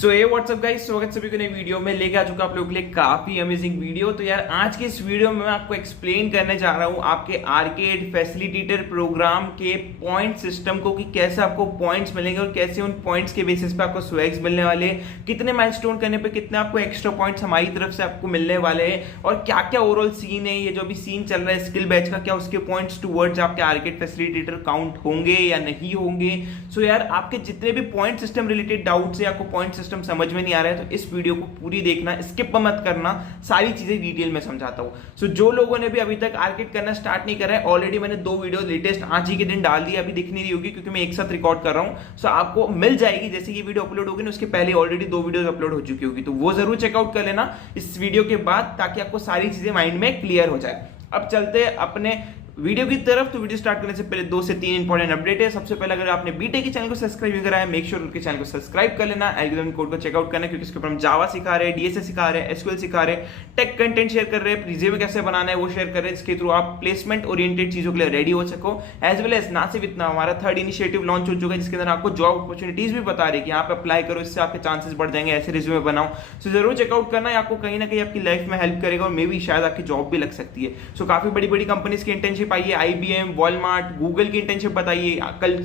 सो ये WhatsApp guys, स्वागत सभी को नई वीडियो में लेके आ चुका आप लोगों के लिए काफी अमेजिंग वीडियो। तो यार आज की इस वीडियो में मैं आपको एक्सप्लेन करने जा रहा हूँ आपके आर्केड फैसिलिटेटर प्रोग्राम के पॉइंट सिस्टम को, कि कैसे आपको पॉइंट्स मिलेंगे और कैसे उन पॉइंट्स के बेसिस पे आपको स्वैग्स मिलने वाले हैं, कितने माइलस्टोन करने पे कितने आपको एक्स्ट्रा पॉइंट्स हमारी तरफ से आपको मिलने वाले हैं, और क्या क्या ओवरऑल सीन है, ये जो भी सीन चल रहा है स्किल बैच का, क्या उसके पॉइंट्स टुवर्ड्स आपके आर्केड फैसिलिटेटर काउंट होंगे या नहीं होंगे। सो यार आपके जितने भी पॉइंट सिस्टम रिलेटेड डाउट्स है, आपको पॉइंट सिस्टम समझ में नहीं आ रहा है तो इस वीडियो को पूरी देखना, स्किप मत करना, सारी चीजें डिटेल में समझाता हूं। सो जो लोगों ने भी अभी तक आर्केड करना स्टार्ट नहीं करा है, ऑलरेडी मैंने 2 वीडियो लेटेस्ट आज ही के दिन डाल दी, अभी दिख नहीं रही होगी क्योंकि मैं एक साथ रिकॉर्ड कर रहा हूं। सो आपको मिल जाएगी, जैसे ये वीडियो अपलोड होगी ना उसके पहले ऑलरेडी 2 वीडियोस अपलोड हो चुकी होगी, तो वो जरूर चेकआउट कर लेना इस वीडियो के बाद, ताकि आपको सारी चीजें माइंड में क्लियर हो जाए। अब चलते हैं अपने वीडियो की तरफ। तो वीडियो स्टार्ट करने से पहले 2 से 3 इंपॉर्टेंट अपडेट है। सबसे पहले अगर आपने बीटेक के चैनल को सब्सक्राइब नहीं करा है, मेक श्योर उनके चैनल को सब्सक्राइब कर लेना, एल्गोरिथम कोड को चेकआउट करना, क्योंकि इसके ऊपर हम जावा सिखा रहे हैं, डीएसए सिखा रहे हैं, एसक्यूएल सिखा रहे हैं, टेक कंटेंट शेयर कर रहे हैं, रिज्यूमे कैसे बनाना है वो शेयर कर रहे हैं, जिसके थ्रू आप प्लेसमेंट ओरिएंटेड चीजों के लिए रेडी हो सको। एज वेल एज ना सिर्फ इतना, हमारा 3rd इनिशिएटिव लॉन्च हो चुका है, जिसके अंदर आपको जॉब अपॉर्चुनिटीज भी बता रहे हैं कि यहाँ पे अप्लाई करो, इससे आपके चांसेस बढ़ जाएंगे, ऐसे रिज्यूमे बनाओ। सो जरूर चेकआउट करना, आपको कहीं ना कहीं आपकी लाइफ में हेल्प करेगा और मे भी शायद आपकी जॉब भी लग सकती है। सो काफी बड़ी बड़ी कंपनीज की इंटर्नशिप आई है, IBM, वॉलमार्ट, गूगल की इंटर्नशिप बताइए, कल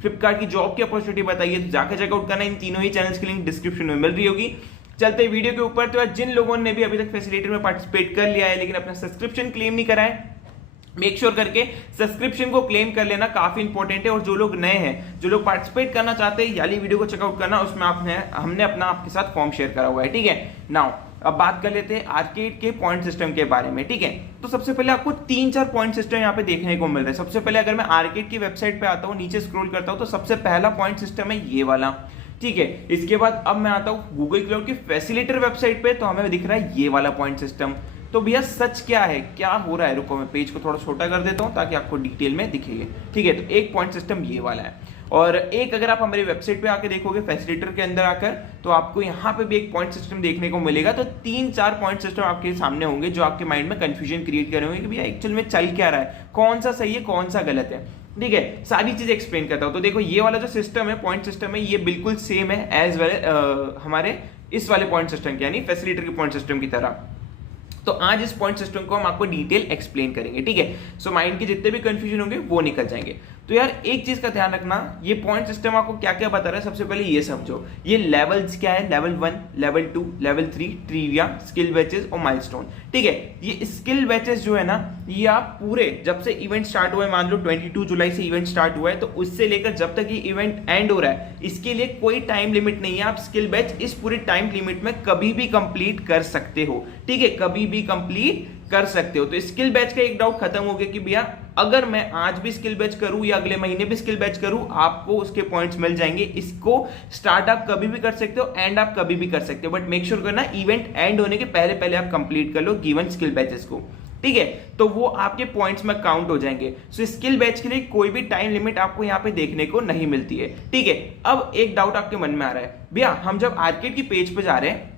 फ्लिपकार्ट की जॉब की अपॉर्चुनिटी बताइए, तो जाकर चेकआउट करना। इन तीनों ही चैनल्स की लिंक डिस्क्रिप्शन में मिल रही होगी। चलते वीडियो के ऊपर। तो जिन लोगों ने भी अभी तक फैसिलिटेटर में पार्टिसिपेट कर लिया है लेकिन अपना सब्सक्रिप्शन क्लेम नहीं करा है, मेक श्योर करके सब्सक्रिप्शन को क्लेम कर लेना, काफी इंपॉर्टेंट है। और जो लोग नए हैं, जो लोग पार्टिसिपेट करना चाहते हैं, याली वीडियो को चेकआउट करना, उसमें हमने अपना आपके साथ फॉर्म शेयर करा हुआ है, ठीक है। नाउ अब बात कर लेते हैं आर्केड के पॉइंट सिस्टम के बारे में, ठीक है। तो सबसे पहले आपको 3-4 पॉइंट सिस्टम यहाँ पे देखने को मिल रहा है। सबसे पहले अगर मैं आर्केड की वेबसाइट पे आता हूँ, नीचे स्क्रॉल करता हूँ, तो सबसे पहला पॉइंट सिस्टम है ये वाला, ठीक है। इसके बाद अब मैं आता हूँ गूगल क्लाउड की फैसिलिटेटर वेबसाइट पे, तो हमें दिख रहा है ये वाला पॉइंट सिस्टम। तो भैया सच क्या है, क्या हो रहा है, रुको मैं पेज को थोड़ा छोटा कर देता हूं ताकि आपको डिटेल में दिखेगा, ठीक है। तो एक पॉइंट सिस्टम ये वाला है, और एक अगर आप हमारी वेबसाइट पे आके देखोगे फैसिलिटेटर के अंदर आकर, तो आपको यहाँ पे भी एक पॉइंट सिस्टम देखने को मिलेगा। तो 3-4 पॉइंट सिस्टम आपके सामने होंगे जो आपके माइंड में कंफ्यूजन क्रिएट कर रहे होंगे कि भैया एक्चुअल में चल क्या रहा है, कौन सा सही है कौन सा गलत है, ठीक है। सारी चीजें एक्सप्लेन करता हूं। तो देखो ये वाला जो सिस्टम है, पॉइंट सिस्टम है, ये बिल्कुल सेम है एज वेल हमारे इस वाले पॉइंट सिस्टम के, यानी फैसिलिटेटर के पॉइंट सिस्टम की तरह। तो आज इस पॉइंट सिस्टम को हम आपको डिटेल एक्सप्लेन करेंगे, ठीक है। सो माइंड के जितने भी कंफ्यूजन होंगे वो निकल जाएंगे। तो यार एक चीज का ध्यान रखना, ये पॉइंट सिस्टम आपको क्या क्या बता रहा है, सबसे पहले ये समझो। ये लेवल्स क्या है, level 1, level 2, level 3, trivia, skill batches और माइलस्टोन, ठीक है। ये स्किल बैचेस जो है ना, ये आप पूरे जब से इवेंट स्टार्ट हुआ है, मान लो 22 जुलाई से इवेंट स्टार्ट हुआ है, तो उससे लेकर जब तक ये इवेंट एंड हो रहा है, इसके लिए कोई टाइम लिमिट नहीं है। आप स्किल बैच इस पूरे टाइम लिमिट में कभी भी कंप्लीट कर सकते हो, ठीक है, कभी भी कंप्लीट कर सकते हो। तो स्किल बैच का एक डाउट खत्म हो गया कि भैया अगर मैं आज भी स्किल बैच करूं या अगले महीने भी स्किल बैच करूं, आपको उसके पॉइंट्स मिल जाएंगे। इसको स्टार्ट आप कभी भी कर सकते हो, एंड आप कभी भी कर सकते हो, बट मेक श्योर करना इवेंट एंड होने के पहले पहले आप कंप्लीट कर लो गिवन स्किल बैचेस को, ठीक है। तो वो आपके पॉइंट्स में काउंट हो जाएंगे। सो स्किल बैच के लिए कोई भी टाइम लिमिट आपको यहाँ पे देखने को नहीं मिलती है, ठीक है। अब एक डाउट आपके मन में आ रहा है, भैया हम जब आर्केड की पेज पे जा रहे हैं,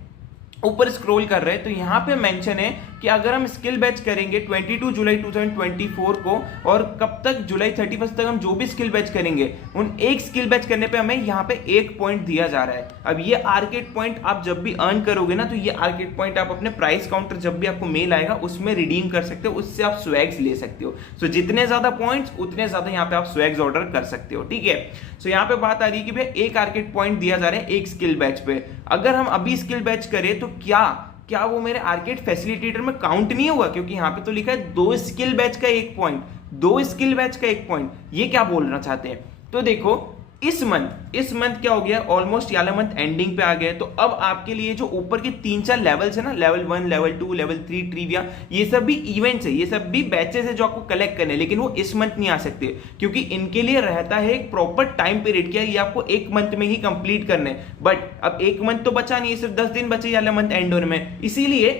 ऊपर स्क्रॉल कर रहे हैं, तो यहाँ पे मेंशन है कि अगर हम स्किल बैच करेंगे 22 जुलाई 2024 को, और कब तक, जुलाई 31 तक हम जो भी स्किल बैच करेंगे, उन एक स्किल बैच करने पे हमें यहाँ पे 1 पॉइंट दिया जा रहा है। अब ये आर्केड पॉइंट आप जब भी अर्न करोगे ना, तो ये आर्केड पॉइंट आप अपने प्राइस काउंटर जब भी आपको मेल आएगा उसमें रिडीम कर सकते हो, उससे आप स्वैग्स ले सकते हो। सो जितने ज्यादा पॉइंट्स उतने ज्यादा यहाँ पे आप स्वैग्स ऑर्डर कर सकते हो, ठीक है। सो यहाँ पे बात आ रही है कि भाई एक आर्केड पॉइंट दिया जा रहा है एक स्किल बैच पे। अगर हम अभी स्किल बैच करें तो क्या वो मेरे आर्केड फैसिलिटेटर में काउंट नहीं होगा, क्योंकि यहाँ पे तो लिखा है 2 स्किल बैच का 1 पॉइंट, 2 स्किल बैच का 1 पॉइंट। ये क्या बोलना चाहते हैं? तो देखो इस मंथ क्या हो गया, ऑलमोस्ट याला मंथ एंडिंग पे आ गया। तो अब आपके लिए जो ऊपर के 3-4 लेवल्स है ना, लेवल 1, लेवल 2, लेवल 3, ट्रिविया, ये सब भी इवेंट्स है, ये सब भी बैचेस है जो आपको कलेक्ट करने, लेकिन वो इस मंथ नहीं आ सकते, क्योंकि इनके लिए रहता है एक प्रॉपर टाइम पीरियड, क्या ये आपको 1 मंथ में ही कंप्लीट करने। बट अब 1 मंथ तो बचा नहीं है, सिर्फ 10 दिन बचे याला मंथ एंड होने में, इसीलिए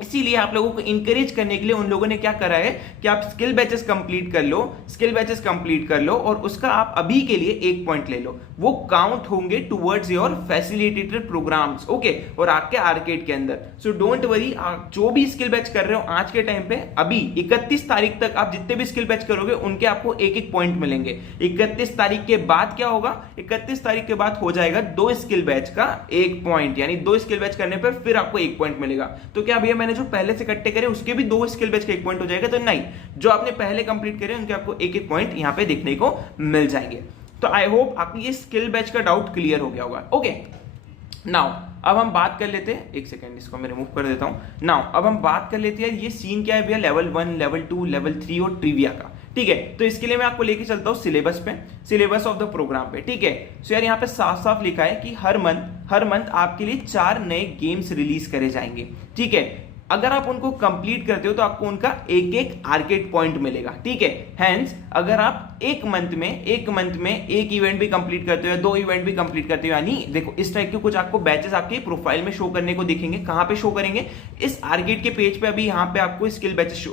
इसीलिए आप लोगों को इंकरेज करने के लिए उन लोगों ने क्या करा है कि आप स्किल बैचेस कंप्लीट कर लो, स्किल बैचेस कंप्लीट कर लो और उसका आप अभी के लिए 1 पॉइंट ले लो, वो काउंट होंगे towards your facilitator programs, okay, और आपके आर्केड के अंदर। सो डोंट वरी, आप जो भी स्किल बैच कर रहे हो आज के टाइम पे, अभी 31 तारीख तक आप जितने भी स्किल बैच करोगे उनके आपको 1-1 पॉइंट मिलेंगे। 31 तारीख के बाद क्या होगा, 31 तारीख के बाद हो जाएगा 2 स्किल बैच का 1 पॉइंट, यानी 2 स्किल बैच करने पर फिर आपको 1 पॉइंट मिलेगा। तो क्या भैया मैंने जो पहले से इकट्ठे करे उसके भी 2 स्किल बैच का 1 पॉइंट हो जाएगा? तो नहीं, जो आपने पहले कंप्लीट करे उनके आपको 1-1 पॉइंट यहां पे देखने को मिल जाएंगे। तो आई होप आपको ये स्किल बैच का डाउट क्लियर हो गया होगा। ओके, नाउ अब हम बात कर लेते हैं, एक सेकेंड इसको मैं रिमूव कर देता हूं। नाउ अब हम बात कर लेते हैं ये सीन क्या है भैया, लेवल 1, लेवल 2, लेवल 3 और ट्रिविया का। ठीक है, तो इसके लिए मैं आपको लेके चलता हूं सिलेबस पे, सिलेबस ऑफ द प्रोग्राम पे। ठीक है, सो यार यहाँ पे साफ साफ लिखा है कि हर मंथ आपके लिए 4 नए गेम्स रिलीज करे जाएंगे। ठीक है, अगर आप उनको कंप्लीट करते हो तो आपको उनका 1-1 आर्केड पॉइंट मिलेगा। ठीक है, हेंस अगर आप एक मंथ में एक इवेंट भी कंप्लीट करते हो या 2 इवेंट भी कंप्लीट करते हो, यानी देखो इस टाइप के कुछ आपको बैचेस आपके प्रोफाइल में शो करने को दिखेंगे। कहां पे शो करेंगे, इस आर्केड के पेज पे अभी यहां पे आपको स्किल बैचेस शो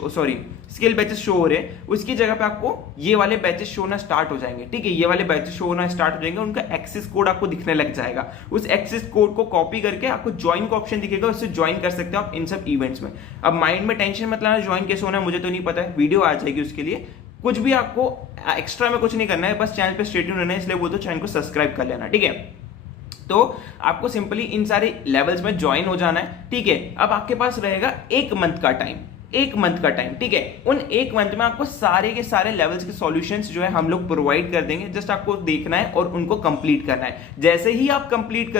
हो रहे हैं, उसकी जगह पे आपको ये वाले बैचेस शो होना स्टार्ट हो जाएंगे। ठीक है, ये वाले बैचेस शो होना स्टार्ट हो जाएंगे, उनका एक्सेस कोड आपको दिखने लग जाएगा। उस एक्सेस कोड को कॉपी करके आपको ज्वाइन का ऑप्शन दिखेगा, उससे ज्वाइन कर सकते हो आप इन सब इवेंट्स में। अब माइंड में टेंशन मत लाना ज्वाइन कैसे होना है, मुझे तो नहीं पता है, वीडियो आ जाएगी उसके लिए। कुछ भी आपको एक्स्ट्रा में कुछ नहीं करना है, बस चैनल पे स्टे ट्यून रहना है, इसलिए बोलते चैनल को सब्सक्राइब कर लेना। ठीक है, तो आपको सिंपली इन सारे लेवल्स में ज्वाइन हो जाना है। ठीक है, अब आपके पास रहेगा 1 मंथ का टाइम, 1 मंथ का टाइम। ठीक है, उन 1 मंथ में आपको सारे के सारे लेवल्स के सॉल्यूशंस जो है हम लोग प्रोवाइड कर देंगे, जस्ट आपको देखना है और उनको कंप्लीट करना है। जैसे ही आप कंप्लीट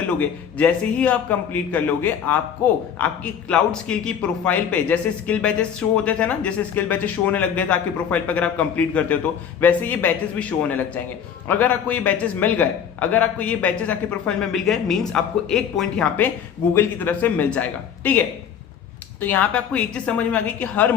कर लोगे आपको आपकी क्लाउड स्किल की प्रोफाइल पे, जैसे स्किल बैचेस शो होते थे ना, जैसे स्किल बैचेस शो होने लग गए थे आपकी प्रोफाइल पे, अगर आप कंप्लीट करते हो तो वैसे ये बैचेस भी शो होने लग जाएंगे। अगर आपको ये बैचेस मिल गए, अगर आपको ये बैचेस आपकी प्रोफाइल में मिल गए, मींस आपको 1 पॉइंट यहाँ पे गूगल की तरफ से मिल जाएगा। ठीक है, तो यहां पे आपको एक चीज समझ में आ गई कि हर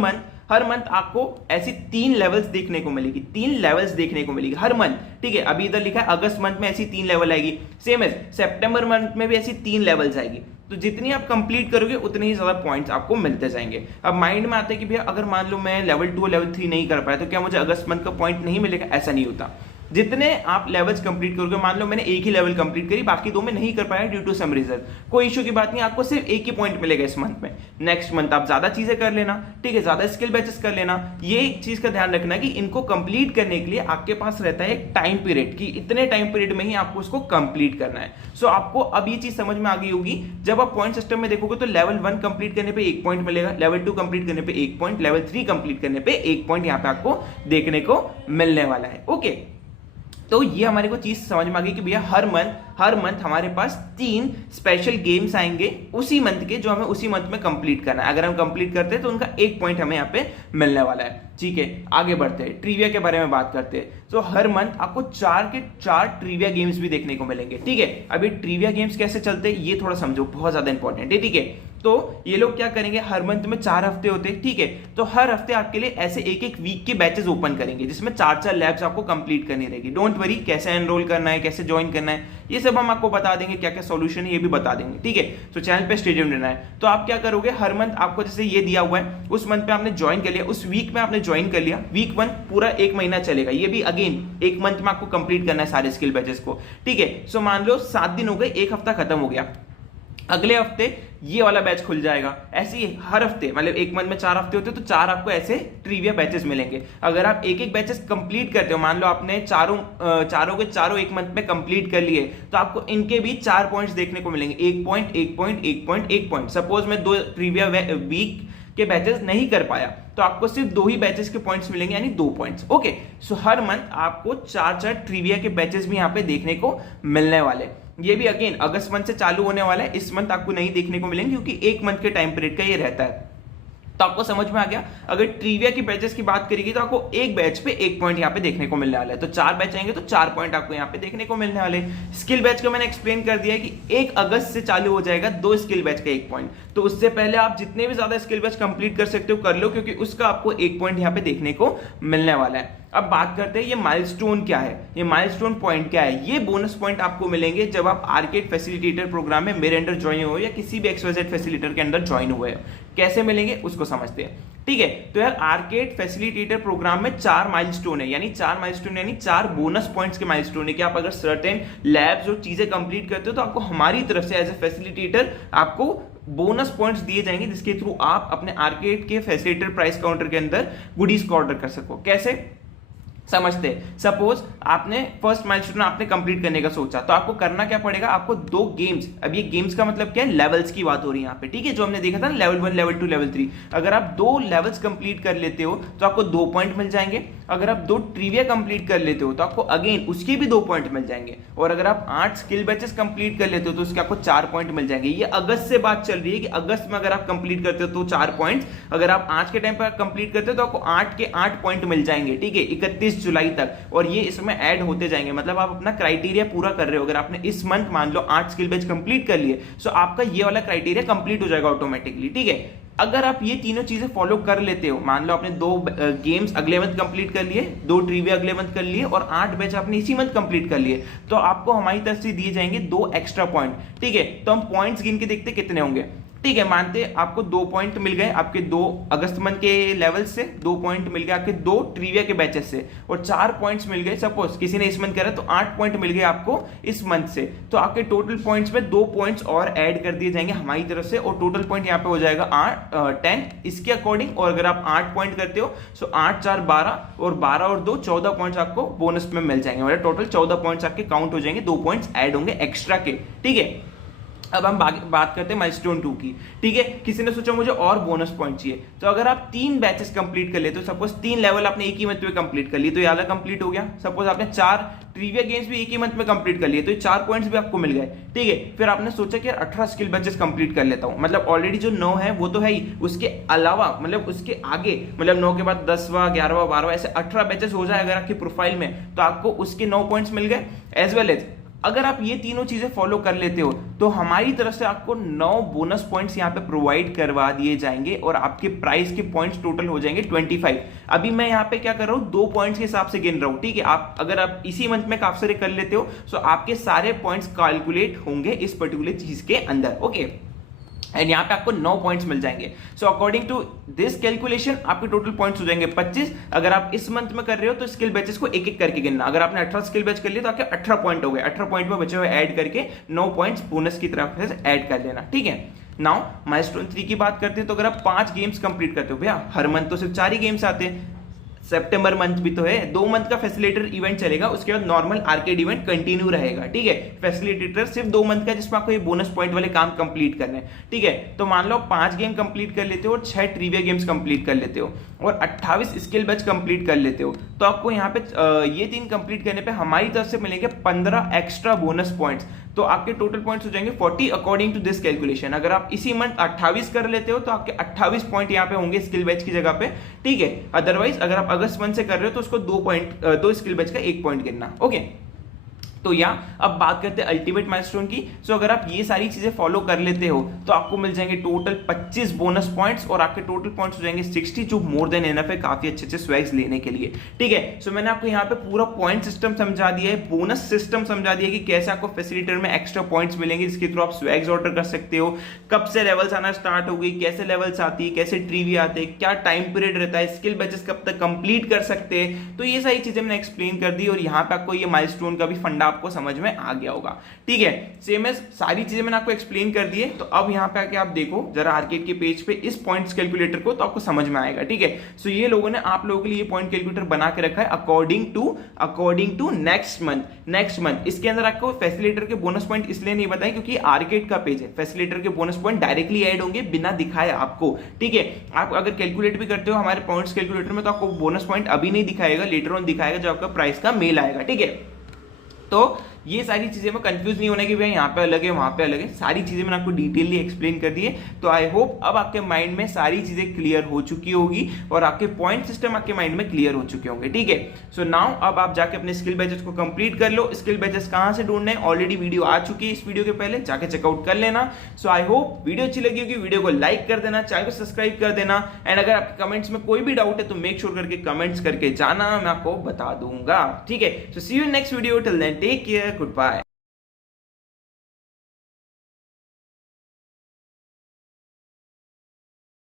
मंथ आपको ऐसी 3 लेवल्स देखने को मिलेगी, 3 लेवल्स देखने को मिलेगी हर मंथ। ठीक है, अभी इधर लिखा है अगस्त मंथ में ऐसी 3 लेवल आएगी, सेम एज सितंबर मंथ में भी ऐसी 3 लेवल्स आएगी। तो जितनी आप कंप्लीट करोगे उतने ही ज्यादा पॉइंट्स आपको मिलते जाएंगे। अब माइंड में आता है कि भैया अगर मान लो मैं लेवल 2 लेवल 3 नहीं कर पाया तो क्या मुझे अगस्त मंथ का पॉइंट नहीं मिलेगा? ऐसा नहीं होता। जितने आप लेवल्स कंप्लीट करोगे, मान लो मैंने एक ही लेवल कंप्लीट करी, बाकी 2 में नहीं कर पाया ड्यू टू सम रीजन, कोई इशू की बात नहीं, आपको सिर्फ 1 ही पॉइंट मिलेगा इस मंथ में। नेक्स्ट मंथ आप ज्यादा चीजें कर लेना, ठीक है, ज्यादा स्किल बैचेस कर लेना। ये एक चीज का ध्यान रखना कि इनको कंप्लीट करने के लिए आपके पास रहता है एक टाइम पीरियड, कि इतने टाइम पीरियड में ही आपको उसको कंप्लीट करना है। सो आपको अब ये चीज समझ में आ गई होगी। जब आप पॉइंट सिस्टम में देखोगे तो लेवल 1 कंप्लीट करने पे 1 पॉइंट मिलेगा, लेवल 2 कंप्लीट करने पे 1 पॉइंट, लेवल 3 कंप्लीट करने पे 1 पॉइंट यहाँ पे आपको देखने को मिलने वाला है। ओके, तो ये हमारे को चीज समझ में आ गई कि भैया हर मंथ हमारे पास 3 स्पेशल गेम्स आएंगे उसी मंथ के, जो हमें उसी मंथ में कंप्लीट करना है। अगर हम कंप्लीट करते हैं तो उनका 1 पॉइंट हमें यहाँ पे मिलने वाला है। ठीक है, आगे बढ़ते हैं, ट्रिविया के बारे में बात करते हैं। तो हर मंथ आपको 4 के 4 ट्रिविया गेम्स भी देखने को मिलेंगे। ठीक है, अभी ट्रिविया गेम्स कैसे चलते हैं ये थोड़ा समझो, बहुत ज्यादा इंपॉर्टेंट है। ठीक है, तो ये लोग क्या करेंगे, हर मंथ में 4 हफ्ते होते हैं। ठीक है, तो हर हफ्ते आपके लिए ऐसे 1-1 वीक के बैचेस ओपन करेंगे, जिसमें 4-4 लैब्स आपको कंप्लीट करनी रहेगी। डोंट वरी, कैसे एनरोल करना है, कैसे ज्वाइन करना है, ये सब हम आपको बता देंगे, क्या क्या सॉल्यूशन है ये भी बता देंगे। ठीक है, तो चैनल पे स्टे ट्यून्ड रहना है। तो आप क्या करोगे, हर मंथ आपको जैसे ये दिया हुआ है, उस मंथ पे आपने ज्वाइन कर लिया, उस वीक में आपने ज्वाइन कर लिया, वीक 1 पूरा 1 महीना चलेगा। ये भी अगेन 1 मंथ में आपको कंप्लीट करना है सारे स्किल बैचेस को। ठीक है, सो मान लो 7 दिन हो गए, 1 हफ्ता खत्म हो गया, अगले हफ्ते ये वाला बैच खुल जाएगा। ऐसे ही हर हफ्ते, मतलब 1 मंथ में 4 हफ्ते होते हैं तो 4 आपको ऐसे ट्रिविया बैचेस मिलेंगे। अगर आप 1-1 बैचेस कंप्लीट करते हो, मान लो आपने चारों के चारों 1 मंथ में कंप्लीट कर लिए, तो आपको इनके भी 4 पॉइंट्स देखने को मिलेंगे, 1 point, 1 point, 1 point, 1 point. Suppose मैं 2 ट्रिविया वीक के बैचेस नहीं कर पाया तो आपको सिर्फ 2 ही बैचेस के पॉइंट्स मिलेंगे, यानी 2 पॉइंट्स। ओके, सो हर मंथ आपको 4-4 ट्रिविया के बैचेस भी यहाँ पे देखने को मिलने वाले। ये भी अगेन अगस्त मंथ से चालू होने वाला है, इस मंथ आपको नहीं देखने को मिलेंगे क्योंकि 1 मंथ के टाइम पीरियड का ये रहता है। तो आपको समझ में आ गया। अगर ट्रिविया की बैचेस की बात करेगी तो आपको एक बैच पे 1 पॉइंट यहाँ पे देखने को मिलने वाला है। तो 4 बैच आएंगे तो 4 पॉइंट आपको यहाँ पे देखने को मिलने वाले। स्किल बैच को मैंने एक्सप्लेन कर दिया है कि 1 अगस्त से चालू हो जाएगा 2 स्किल बैच का 1 पॉइंट। तो उससे पहले आप जितने भी ज्यादा स्किल बैच कंप्लीट कर सकते हो कर लो, क्योंकि उसका आपको 1 पॉइंट यहाँ पे देखने को मिलने वाला है। अब बात करते हैं ये माइलस्टोन क्या है, ये माइलस्टोन पॉइंट क्या है। ये बोनस पॉइंट आपको मिलेंगे जब आप आर्केड फैसिलिटेटर प्रोग्राम में मेरे अंडर ज्वाइन हुए या किसी भी XYZ फैसिलिटेटर के अंदर ज्वाइन हुए। कैसे मिलेंगे उसको समझते हैं, ठीक है। तो यार आर्केड फैसिलिटेटर प्रोग्राम में 4 माइलस्टोन है, यानी 4 माइलस्टोन यानी 4 बोनस पॉइंट्स के माइलस्टोन है कि आप अगर सर्टेन लैब्स और चीजें कंप्लीट करते हो तो आपको हमारी तरफ से एज ए फैसिलिटेटर आपको बोनस पॉइंट्स दिए जाएंगे, जिसके थ्रू आप अपने आर्केड के फैसिलिटेटर प्राइस काउंटर के अंदर गुडीज को ऑर्डर कर सको। कैसे समझते हैं। सपोज आपने फर्स्ट माइलस्टोन आपने कंप्लीट करने का सोचा, तो आपको करना क्या पड़ेगा, आपको 2 गेम्स, अब ये गेम्स का मतलब क्या है, लेवल्स की बात हो रही है यहाँ पे, ठीक है, जो हमने देखा था ना लेवल 1, लेवल 2, लेवल 3। अगर आप 2 लेवल्स कंप्लीट कर लेते हो तो आपको 2 पॉइंट मिल जाएंगे। अगर आप 2 ट्रिविया कंप्लीट कर लेते हो तो आपको अगेन उसके भी 2 पॉइंट मिल जाएंगे। और अगर आप 8 स्किल बैचेस कंप्लीट कर लेते हो तो उसके आपको 4 पॉइंट मिल जाएंगे। ये अगस्त से बात चल रही है कि अगस्त में अगर आप कंप्लीट करते हो तो 4 पॉइंट्स, अगर आप आज के टाइम पर कंप्लीट करते हो तो आपको 8 के 8 पॉइंट मिल जाएंगे, ठीक है, 31 जुलाई तक। और ये इसमें ऐड होते जाएंगे, मतलब आप अपना क्राइटेरिया पूरा कर रहे हो। अगर आपने इस मंथ मान लो 8 स्किल बैच कंप्लीट कर लिए तो आपका ये वाला क्राइटेरिया कंप्लीट हो जाएगा ऑटोमेटिकली, ठीक है। अगर आप ये तीनों चीजें फॉलो कर लेते हो, मान लो आपने 2 गेम्स अगले मंथ कंप्लीट कर लिए, 2 ट्रिविया अगले मंथ कर लिए और 8 बैच आपने इसी मंथ कंप्लीट कर लिए, तो आपको हमारी तरफ से दिए जाएंगे 2 एक्स्ट्रा पॉइंट, ठीक है। तो हम पॉइंट्स गिन के देखते कितने होंगे, ठीक है। मानते आपको 2 पॉइंट मिल गए आपके 2 अगस्त मंथ के लेवल से, 2 पॉइंट मिल गए आपके 2 ट्रिविया के बैचेस से, और 4 पॉइंट्स मिल गए, सपोज किसी ने इस मंथ करा तो 8 पॉइंट मिल गए आपको इस मंथ से, तो आपके टोटल पॉइंट्स में 2 पॉइंट्स और ऐड कर दिए जाएंगे हमारी तरफ से, और टोटल पॉइंट यहाँ पे हो जाएगा 10 इसके अकॉर्डिंग। और अगर आप 8 पॉइंट करते हो तो 8 4 12 और 12 और 2 14 पॉइंट्स आपको बोनस में मिल जाएंगे, मतलब टोटल 14 पॉइंट्स आपके काउंट हो जाएंगे, 2 पॉइंट्स ऐड होंगे एक्स्ट्रा के, ठीक है। अब हम बात करते हैं माइलस्टोन 2 की, ठीक है। किसी ने सोचा मुझे और बोनस पॉइंट चाहिए, तो अगर आप 3 बैचेस कंप्लीट कर लेते हो, सपोज 3 लेवल आपने एक ही मंथ में कंप्लीट कर लिए तो ये वाला कंप्लीट हो गया। सपोज आपने 4 ट्रिविया गेम्स भी एक ही मंथ में कंप्लीट कर लिए तो ये 4 पॉइंट्स भी आपको मिल गए, ठीक है। फिर आपने सोचा कि यार 18 स्किल बैचेस कंप्लीट कर लेता हूं, मतलब ऑलरेडी जो 9 है वो तो है ही, उसके अलावा मतलब उसके आगे, मतलब 9 के बाद 10वां 11वां 12वां ऐसे 18 बैचेस हो जाए अगर आपकी प्रोफाइल में, तो आपको उसके 9 पॉइंट्स मिल गए। एज वेल एज अगर आप ये तीनों चीजें फॉलो कर लेते हो तो हमारी तरफ से आपको 9 बोनस पॉइंट्स यहां पे प्रोवाइड करवा दिए जाएंगे और आपके प्राइस के पॉइंट्स टोटल हो जाएंगे 25। अभी मैं यहां पे क्या कर रहा हूं, 2 पॉइंट्स के हिसाब से गिन रहा हूं, ठीक है। आप अगर आप इसी मंथ में काफी सारे कर लेते हो तो आपके सारे पॉइंट्स कैलकुलेट होंगे इस पर्टिकुलर चीज के अंदर, ओके। एंड यहाँ पे आपको 9 पॉइंट्स मिल जाएंगे। So according to this calculation आपके टोटल पॉइंट्स हो जाएंगे 25। अगर आप इस मंथ में कर रहे हो तो स्किल बैचेस को एक एक करके गिनना। अगर आपने 18 स्किल बैच कर लिए तो आपके 18 पॉइंट हो गए, 18 पॉइंट में बचे हुए ऐड करके 9 पॉइंट्स बोनस की तरफ से ऐड कर लेना, ठीक है। नाउ माइलस्टोन 3 की बात करते हैं, तो अगर आप 5 गेम्स कंप्लीट करते हो, भैया हर मंथ तो सिर्फ 4 ही गेम्स आते हैं, सितंबर मंथ भी तो है, 2 मंथ का फैसिलिटेटर इवेंट चलेगा, उसके बाद नॉर्मल आर्केड इवेंट कंटिन्यू रहेगा, ठीक है। फैसिलिटेटर सिर्फ 2 मंथ का जिसमें आपको ये बोनस पॉइंट वाले काम कंप्लीट करने हैं, ठीक है। तो मान लो 5 गेम कंप्लीट कर लेते हो और 6 ट्रिविया गेम्स कंप्लीट कर लेते हो और 28 स्किल बैच कंप्लीट कर लेते हो, तो आपको यहाँ पे ये 3 कंप्लीट करने पे हमारी तरफ से मिलेंगे 15 एक्स्ट्रा बोनस पॉइंट्स, तो आपके टोटल पॉइंट्स हो जाएंगे 40 अकॉर्डिंग टू दिस कैलकुलेशन। अगर आप इसी मंथ 28 कर लेते हो तो आपके 28 पॉइंट यहाँ पे होंगे स्किल बैच की जगह पे, ठीक है। अदरवाइज अगर आप अगस्त मंथ से कर रहे हो तो उसको 2 स्किल बैच का 1 पॉइंट गिनना, ओके। तो या अब बात करते हैं अल्टीमेट माइलस्टोन की। सो अगर आप ये सारी चीजें फॉलो कर लेते हो तो आपको मिल जाएंगे टोटल 25 बोनस पॉइंट्स और आपके टोटल पॉइंट्स हो जाएंगे 60, जो मोर देन एनफ है काफी अच्छे अच्छे स्वैग्स लेने के लिए, ठीक है। सो मैंने आपको यहाँ पे पूरा पॉइंट सिस्टम समझा दिया है, बोनस सिस्टम समझा दिया कि कैसे आपको फैसिलिटेटर में एक्स्ट्रा पॉइंट्स मिलेंगे जिसके थ्रू आप स्वैग्स ऑर्डर कर सकते हो, कब से लेवल्स आना स्टार्ट हो गई, कैसे लेवल्स आती है, कैसे ट्रिविया आते हैं, क्या टाइम पीरियड रहता है, स्किल बैचेस कब तक कंप्लीट कर सकते हैं, तो ये सारी चीजें मैंने एक्सप्लेन कर दी और यहाँ पे आपको ये माइलस्टोन का भी फंडा आपको समझ में आ गया होगा, ठीक है। सेम एज सारी चीजें मैंने आपको एक्सप्लेन कर दी है, तो अब यहाँ पे आके आप देखो जरा आर्केड के पेज पे इस पॉइंट्स कैलकुलेटर को, तो आपको समझ में आएगा, ठीक है। सो ये लोगों ने आप लोगों के लिए पॉइंट कैलकुलेटर बना के रखा है अकॉर्डिंग टू नेक्स्ट मंथ। इसके अंदर आपको फैसिलिटेटर के बोनस पॉइंट इसलिए नहीं बताए क्योंकि आर्केड का पेज है, फैसिलिटेटर के बोनस पॉइंट डायरेक्टली ऐड होंगे बिना दिखाए आपको, ठीक है। आप अगर कैलकुलेट भी करते हो हमारे पॉइंट्स कैलकुलेटर में तो आपको बोनस पॉइंट अभी नहीं दिखाएगा, लेटर ऑन दिखाएगा जब आपका प्राइस का मेल आएगा, ठीक है। तो ये सारी चीजें में कंफ्यूज नहीं होने की भाई यहाँ पे अलग है वहां पे अलग है, सारी चीजें मैंने आपको डिटेलली एक्सप्लेन कर दी है। तो आई होप अब आपके माइंड में सारी चीजें क्लियर हो चुकी होगी और आपके पॉइंट सिस्टम आपके माइंड में क्लियर हो चुके होंगे। ठीक है, सो नाउ अब आप जाके अपने स्किल बैचेस को कंप्लीट कर लो। स्किल बैचेस कहां से ढूंढने, ऑलरेडी वीडियो आ चुकी है इस वीडियो के पहले, जाके चेकआउट कर लेना। सो आई होप वीडियो अच्छी लगी होगी, वीडियो को लाइक कर देना, चैनल को सब्सक्राइब कर देना एंड अगर आपके कमेंट्स में कोई भी डाउट है तो मेक श्योर करके कमेंट्स करके जाना, मैं आपको बता दूंगा। ठीक है, so see you in next video, till then take care, good bye.